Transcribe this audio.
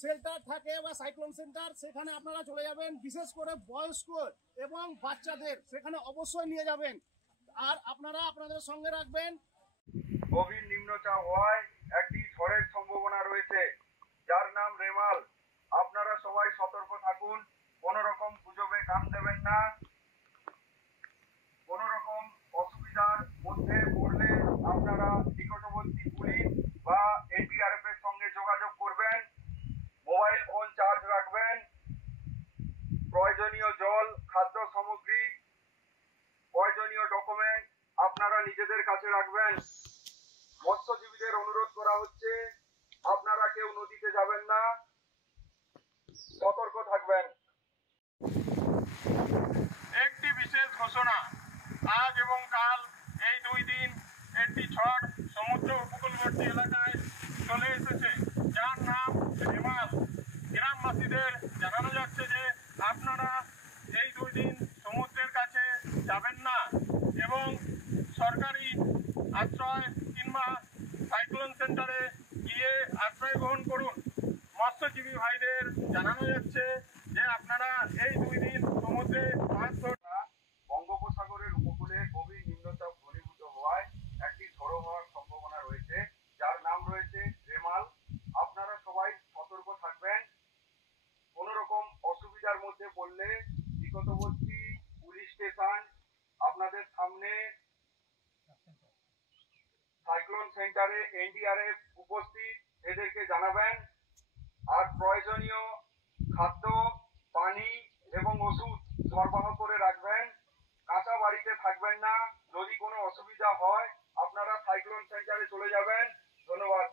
Shelter থাকে বা cyclone centre, সেখানে আপনারা চলে যাবেন। বিশেষ করে বয়স্ক এবং বাচ্চাদের সেখানে অবশ্যই নিয়ে যাবেন। আর আপনারা আপনাদের সঙ্গে রাখবেন। গভীর নিম্নচাপ হওয়ায় একটি ঝড়ের সম্ভাবনা রয়েছে, যার নাম রেমাল। আপনারা সবাই সতর্ক থাকুন, কোনো রকম গুজবে কান দেবেন না। কোনো রকম অসুবিধার মধ্যে পড়লে আপনারা নিকটবর্তী পুলিশ বা এনডিআরএফ এর সঙ্গে যোগাযোগ করবেন। মোবাইল ফোন চার্জ রাখবেন। প্রয়োজনীয় জল, খাদ্য সামগ্রী, প্রয়োজনীয় ডকুমেন্ট আপনারা নিজেদের কাছে রাখবেন। মৎস্যজীবীদের অনুরোধ করা হচ্ছে, আপনারা কেউ নদীতে যাবেন না, সতর্ক থাকবেন। একটি বিশেষ ঘোষণা, আজ এবং কাল এই 2 দিন একটি ঝড় সমুদ্র উপকূলবর্তী এলাকায় চলে এসেছে, যার নাম রেমাল। গ্রামবাসীদের জানানো যাচ্ছে যে আপনারা এই 2 দিন সমুদ্রের কাছে যাবেন না এবং সরকারি আশ্রয় কিংবা সাইক্লোন সেন্টারে গিয়ে আশ্রয় গ্রহণ করুন। মৎস্যজীবী ভাইদের জানানো যাচ্ছে যে আপনারা এই 2 দিন সমুদ্রে মাছ বঙ্গোপসাগরের উপকূলে গভীর নিম্নচাপ ঘনীভূত হওয়ায় একটি ঝড়ো হওয়ার সম্ভাবনা রয়েছে, যার নাম রয়েছে রেমাল। আপনারা সবাই সতর্ক থাকবেন। কোনো রকম অসুবিধার মধ্যে পড়লে নিকটবর্তী পুলিশ স্টেশন, আপনাদের সামনে সাইক্লোন সেন্টারে এনডিআরএফ উপস্থিত, এদেরকে জানাবেন। আর প্রয়োজনীয় খাদ্য, পানি এবং ওষুধ সরবরাহ করে রাখবেন। কাঁচা বাড়িতে থাকবেন না। যদি কোনো অসুবিধা হয় আপনারা সাইক্লোন সেন্টারে চলে যাবেন। ধন্যবাদ।